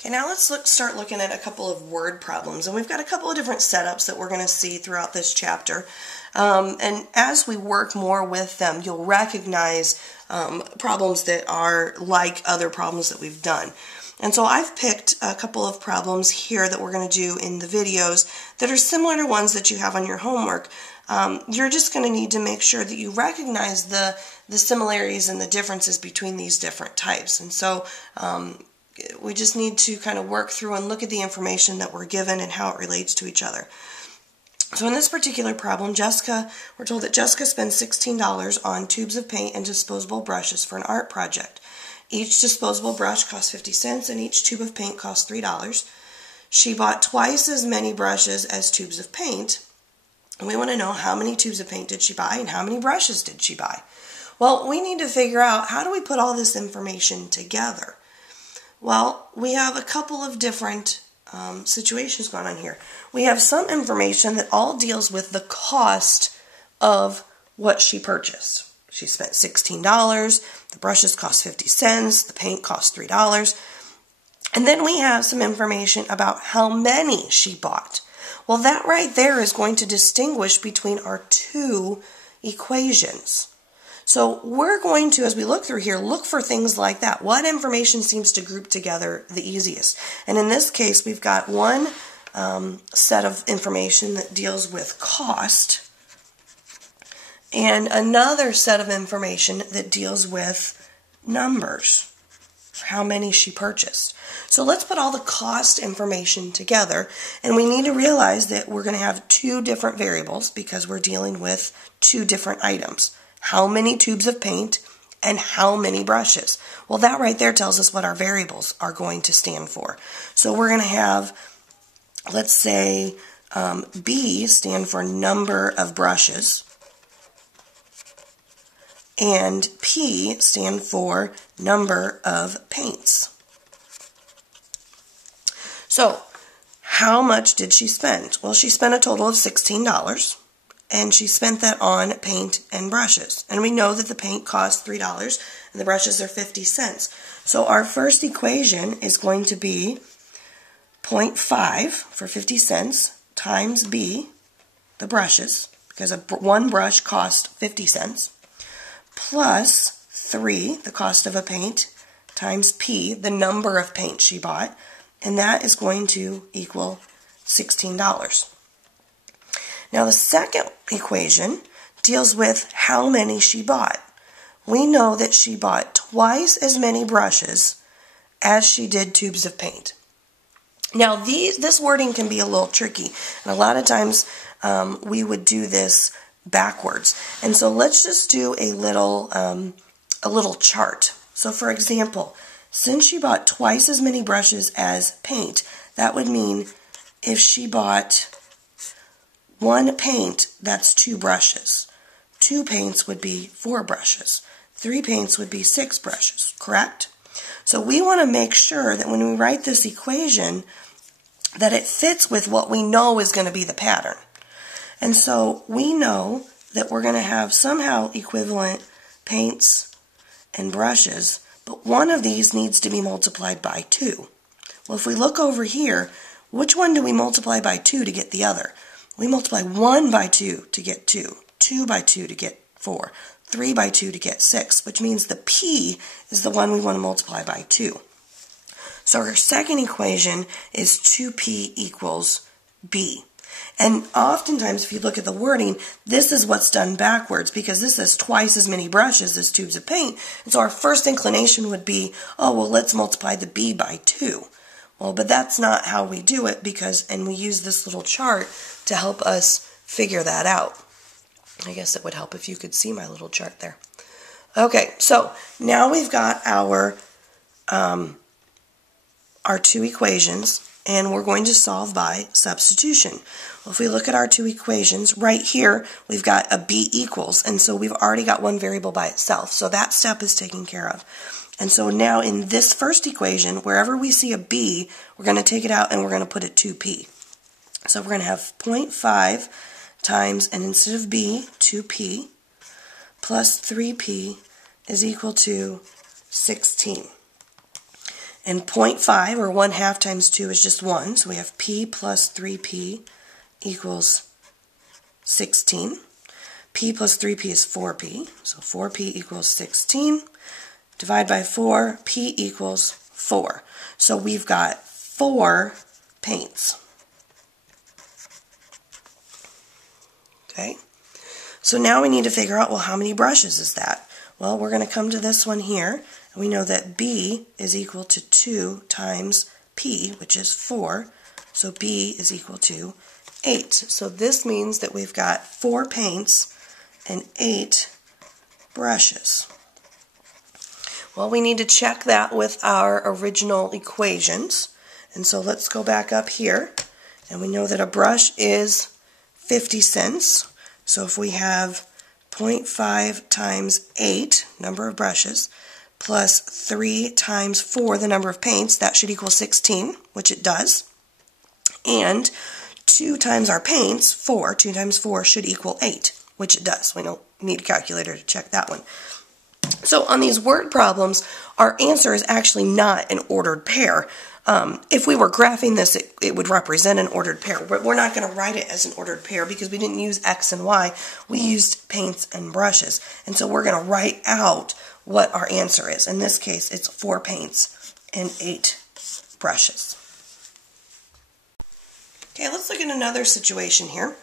Okay, now let's start looking at a couple of word problems, and we've got a couple of different setups that we're going to see throughout this chapter. And as we work more with them, you'll recognize problems that are like other problems that we've done. And so I've picked a couple of problems here that we're going to do in the videos that are similar to ones that you have on your homework. You're just going to need to make sure that you recognize the similarities and the differences between these different types. And so we just need to kind of work through and look at the information that we're given and how it relates to each other. So in this particular problem, we're told that Jessica spends $16 on tubes of paint and disposable brushes for an art project. Each disposable brush costs 50 cents and each tube of paint costs $3. She bought twice as many brushes as tubes of paint. And we want to know how many tubes of paint did she buy and how many brushes did she buy. Well, we need to figure out how do we put all this information together. Well, we have a couple of different situations going on here. We have some information that all deals with the cost of what she purchased. She spent $16, the brushes cost 50 cents, the paint cost $3. And then we have some information about how many she bought. Well, that right there is going to distinguish between our two equations. So we're going to, as we look through here, look for things like that. What information seems to group together the easiest? And in this case, we've got one set of information that deals with cost and another set of information that deals with numbers, how many she purchased. So let's put all the cost information together, and we need to realize that we're going to have two different variables because we're dealing with two different items. How many tubes of paint and how many brushes. Well, that right there tells us what our variables are going to stand for. So we're going to have, let's say, B stand for number of brushes, and P stand for number of paints. So, how much did she spend? Well, she spent a total of $16. And she spent that on paint and brushes. And we know that the paint costs $3 and the brushes are 50 cents. So our first equation is going to be 0.5 for 50 cents times B, the brushes, because one brush costs 50 cents, plus 3, the cost of a paint, times P, the number of paint she bought, and that is going to equal $16. Now the second equation deals with how many she bought. We know that she bought twice as many brushes as she did tubes of paint. Now this wording can be a little tricky, and a lot of times we would do this backwards. And so let's just do a little chart. So for example, since she bought twice as many brushes as paint, that would mean if she bought one paint, that's 2 brushes. 2 paints would be 4 brushes. 3 paints would be 6 brushes, correct? So we want to make sure that when we write this equation that it fits with what we know is going to be the pattern. And so we know that we're going to have somehow equivalent paints and brushes, but one of these needs to be multiplied by 2. Well, if we look over here, which one do we multiply by 2 to get the other? We multiply 1 by 2 to get 2, 2 by 2 to get 4, 3 by 2 to get 6, which means the P is the one we want to multiply by 2. So our second equation is 2P equals B. And oftentimes, if you look at the wording, this is what's done backwards because this is twice as many brushes as tubes of paint. And so our first inclination would be, oh, well, let's multiply the B by 2. Well, but that's not how we do it and we use this little chart to help us figure that out. I guess it would help if you could see my little chart there. Okay, so now we've got our two equations, and we're going to solve by substitution. Well, if we look at our two equations, right here we've got a B equals, and so we've already got one variable by itself, so that step is taken care of. And so now in this first equation, wherever we see a B, we're going to take it out and we're going to put it 2P. So we're going to have 0.5 times, and instead of B, 2P, plus 3P is equal to 16. And 0.5, or 1/2 times 2, is just 1. So we have p plus 3p equals 16. P plus 3p is 4p. So 4p equals 16. Divide by 4, p equals 4. So we've got 4 paints. Okay? So now we need to figure out, well, how many brushes is that? Well, we're going to come to this one here, and we know that B is equal to 2 times P, which is 4, so B is equal to 8. So this means that we've got 4 paints and 8 brushes. Well, we need to check that with our original equations, and so let's go back up here, and we know that a brush is 50 cents. So if we have 0.5 times 8, number of brushes, plus 3 times 4, the number of paints, that should equal 16, which it does. And 2 times our paints, 4, 2 times 4 should equal 8, which it does. We don't need a calculator to check that one. So on these word problems, our answer is actually not an ordered pair. If we were graphing this, it would represent an ordered pair, but we're not going to write it as an ordered pair because we didn't use X and Y. We used paints and brushes. And so we're going to write out what our answer is. In this case, it's 4 paints and 8 brushes. Okay, let's look at another situation here.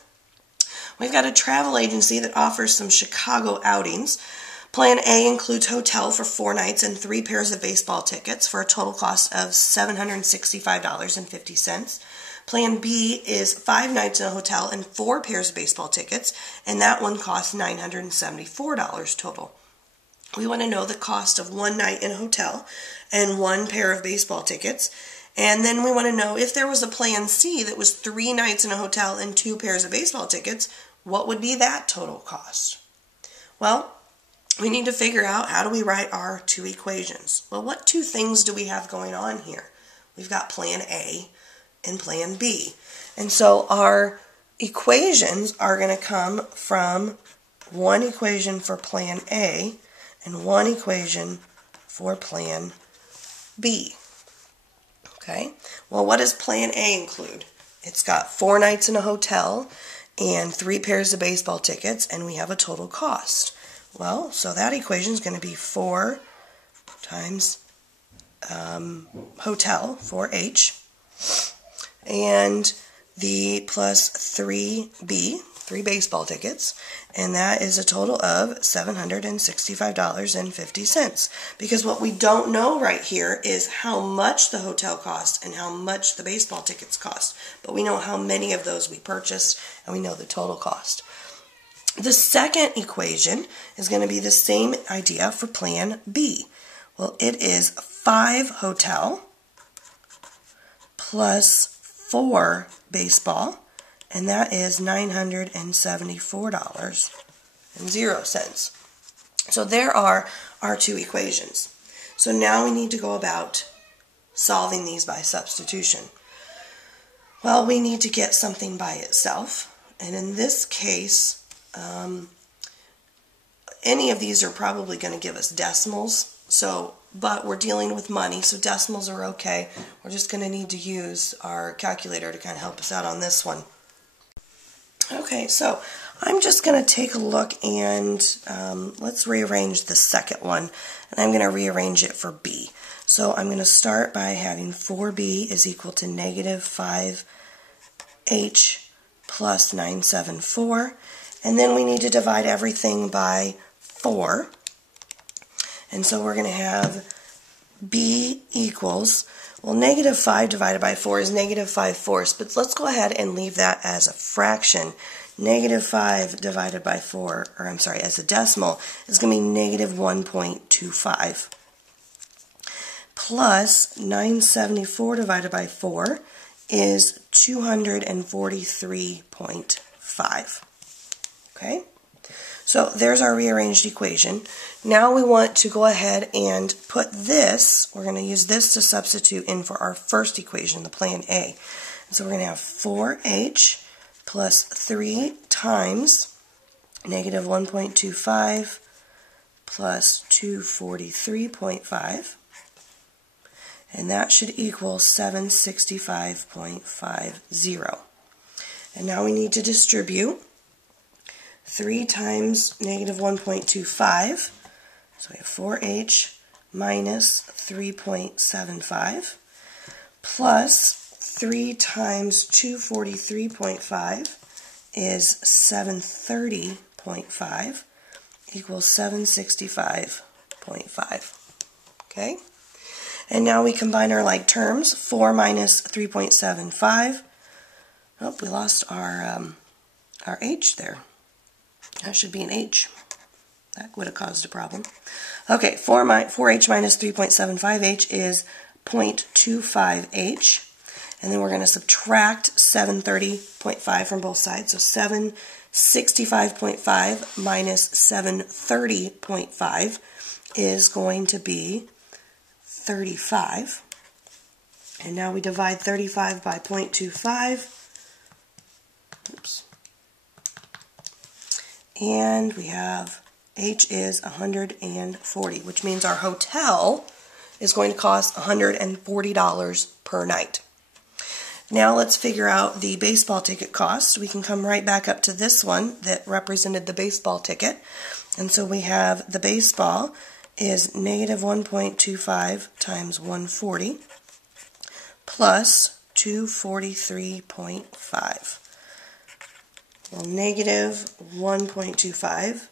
We've got a travel agency that offers some Chicago outings. Plan A includes hotel for 4 nights and 3 pairs of baseball tickets for a total cost of $765.50. Plan B is 5 nights in a hotel and 4 pairs of baseball tickets, and that one costs $974 total. We want to know the cost of 1 night in a hotel and 1 pair of baseball tickets, and then we want to know if there was a Plan C that was 3 nights in a hotel and 2 pairs of baseball tickets, what would be that total cost? Well, we need to figure out, how do we write our 2 equations? Well, what 2 things do we have going on here? We've got Plan A and Plan B. And so our equations are going to come from 1 equation for Plan A and 1 equation for Plan B. Okay? Well, what does Plan A include? It's got 4 nights in a hotel and 3 pairs of baseball tickets, and we have a total cost. Well, so that equation is going to be 4 times hotel, 4H, and the plus 3B, 3 baseball tickets, and that is a total of $765.50. Because what we don't know right here is how much the hotel costs and how much the baseball tickets cost. But we know how many of those we purchased, and we know the total cost. The second equation is going to be the same idea for Plan B. Well, it is 5 hotel plus 4 baseball, and that is $974.00. So there are our 2 equations. So now we need to go about solving these by substitution. Well, we need to get something by itself, and in this case, any of these are probably going to give us decimals, but we're dealing with money, so decimals are okay. We're just going to need to use our calculator to kind of help us out on this one. Okay, so I'm just going to take a look and let's rearrange the second one, and I'm going to rearrange it for B. So I'm going to start by having 4B is equal to negative 5H plus 974. And then we need to divide everything by 4. And so we're going to have B equals, well, negative 5 divided by 4 is negative 5/4, but let's go ahead and leave that as a fraction. Negative 5 divided by 4, or I'm sorry, as a decimal, is going to be negative 1.25. Plus 974 divided by 4 is 243.5. Okay, so there's our rearranged equation. Now we want to go ahead and put this, we're going to use this to substitute in for our first equation, the Plan A. And so we're going to have 4H plus 3 times negative 1.25 plus 243.5. and that should equal 765.50. And now we need to distribute 3 times negative 1.25, so we have 4h minus 3.75, plus 3 times 243.5 is 730.5, equals 765.5. Okay? And now we combine our like terms. 4 minus 3.75. Oh, we lost our h there. That should be an h. That would have caused a problem. Okay, 4h minus 3.75h is 0.25h. And then we're going to subtract 730.5 from both sides. So 765.5 minus 730.5 is going to be 35. And now we divide 35 by 0.25. Oops. And we have h is 140, which means our hotel is going to cost $140 per night. Now let's figure out the baseball ticket cost. We can come right back up to this one that represented the baseball ticket. And so we have the baseball is negative 1.25 times 140 plus 243.5. Well, negative 1.25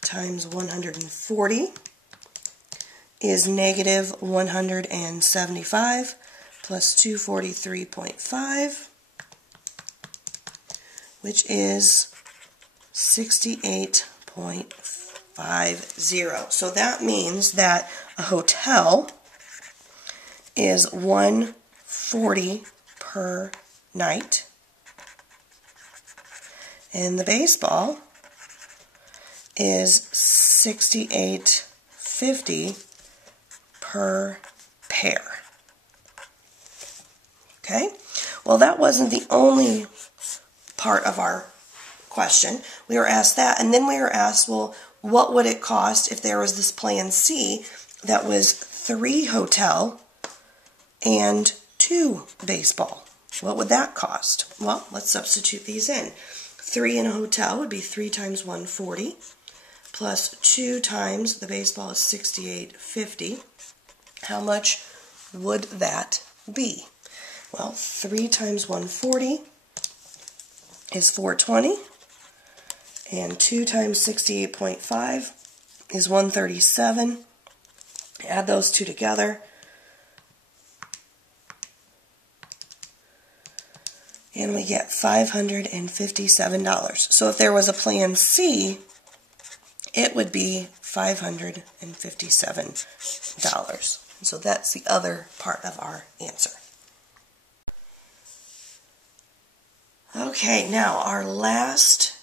times 140 is negative 175 plus 243.5, which is 68.50. So that means that a hotel is $140 per night, and the baseball is $68.50 per pair. Okay, well, that wasn't the only part of our question. We were asked that, and then we were asked, well, what would it cost if there was this plan C that was 3 hotel and 2 baseball? What would that cost? Well, let's substitute these in. 3 in a hotel would be 3 times 140, plus 2 times the baseball is $68.50. How much would that be? Well, 3 times 140 is 420, and 2 times 68.5 is 137. Add those two together, and we get $557. So if there was a plan C, it would be $557. So that's the other part of our answer. Okay, now our last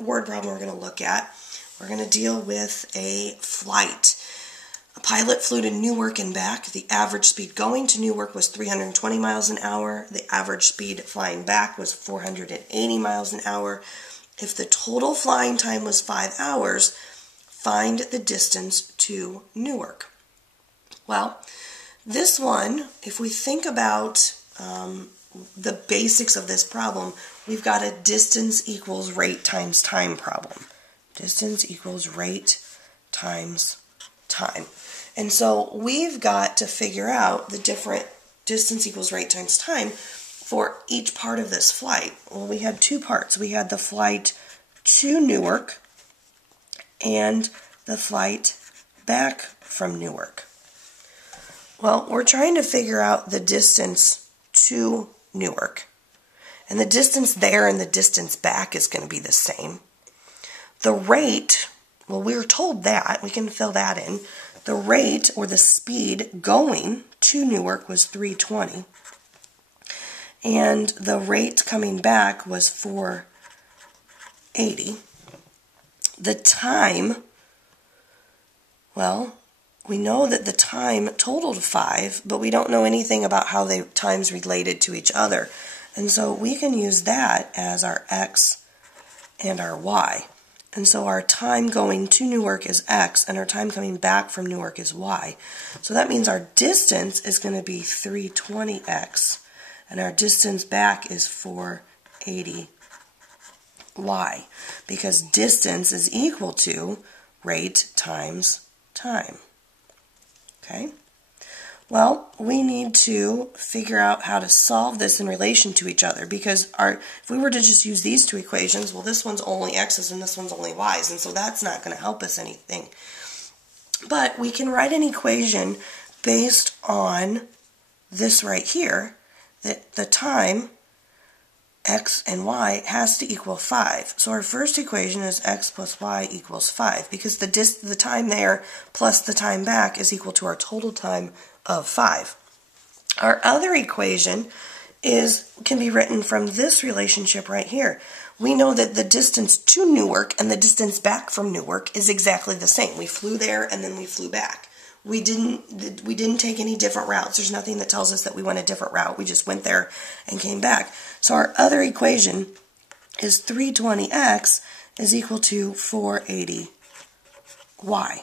word problem we're going to look at, we're going to deal with a flight. A pilot flew to Newark and back. The average speed going to Newark was 320 miles an hour. The average speed flying back was 480 miles an hour. If the total flying time was 5 hours, find the distance to Newark. Well, this one, if we think about the basics of this problem, we've got a distance equals rate times time problem. Distance equals rate times time. And so we've got to figure out the different distance equals rate times time for each part of this flight. Well, we had 2 parts. We had the flight to Newark and the flight back from Newark. Well, we're trying to figure out the distance to Newark. And the distance there and the distance back is going to be the same. The rate, well, we were told that. We can fill that in. The rate, or the speed, going to Newark was 320. And the rate coming back was 480. The time, well, we know that the time totaled 5, but we don't know anything about how the times related to each other. And so we can use that as our x and our y. And so our time going to Newark is x, and our time coming back from Newark is y. So that means our distance is going to be 320x, and our distance back is 480y, because distance is equal to rate times time. Okay? Well, we need to figure out how to solve this in relation to each other, because if we were to just use these two equations, well, this one's only x's and this one's only y's, and so that's not going to help us anything. But we can write an equation based on this right here, that the time x and y has to equal 5. So our first equation is x plus y equals 5, because the time there plus the time back is equal to our total time of 5. Our other equation can be written from this relationship right here. We know that the distance to Newark and the distance back from Newark is exactly the same. We flew there and then we flew back. We didn't take any different routes. There's nothing that tells us that we went a different route. We just went there and came back. So our other equation is 320x is equal to 480y.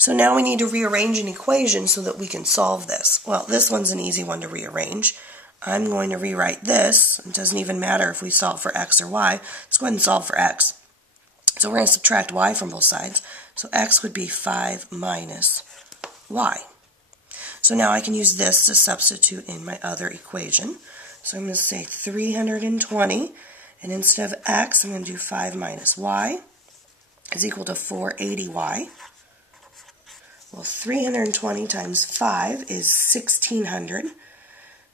So now we need to rearrange an equation so that we can solve this. Well, this one's an easy one to rearrange. I'm going to rewrite this. It doesn't even matter if we solve for x or y. Let's go ahead and solve for x. So we're going to subtract y from both sides. So x would be 5 minus y. So now I can use this to substitute in my other equation. So I'm going to say 320, and instead of x, I'm going to do 5 minus y is equal to 480y. Well, 320 times 5 is 1600.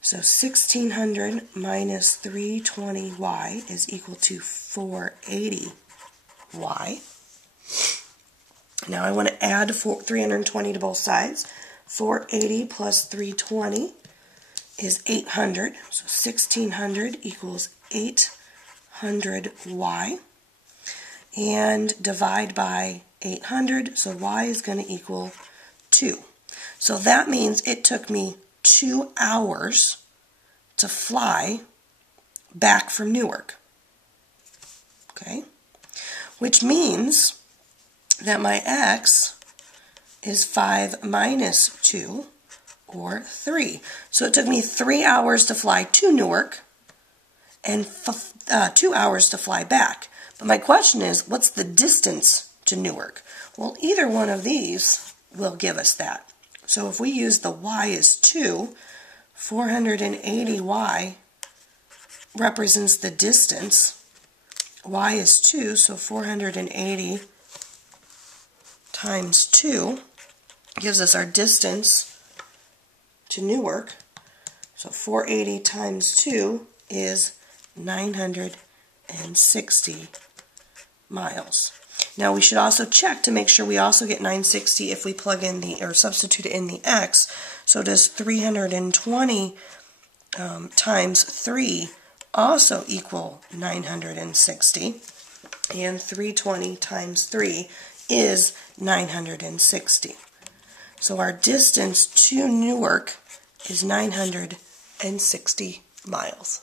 So 1600 minus 320y is equal to 480y. Now I want to add 320 to both sides. 480 plus 320 is 800. So 1600 equals 800y. And divide by 800, so y is going to equal 2. So that means it took me 2 hours to fly back from Newark. Okay? Which means that my x is 5 minus 2, or 3. So it took me 3 hours to fly to Newark and 2 hours to fly back. But my question is, what's the distance to Newark? Well, either one of these will give us that. So if we use the y is 2, 480y represents the distance. Y is 2, so 480 times 2 gives us our distance to Newark. So 480 times 2 is 960 miles. Now we should also check to make sure we also get 960 if we plug in or substitute in the x. So does 320 times 3 also equal 960? And 320 times 3 is 960. So our distance to Newark is 960 miles.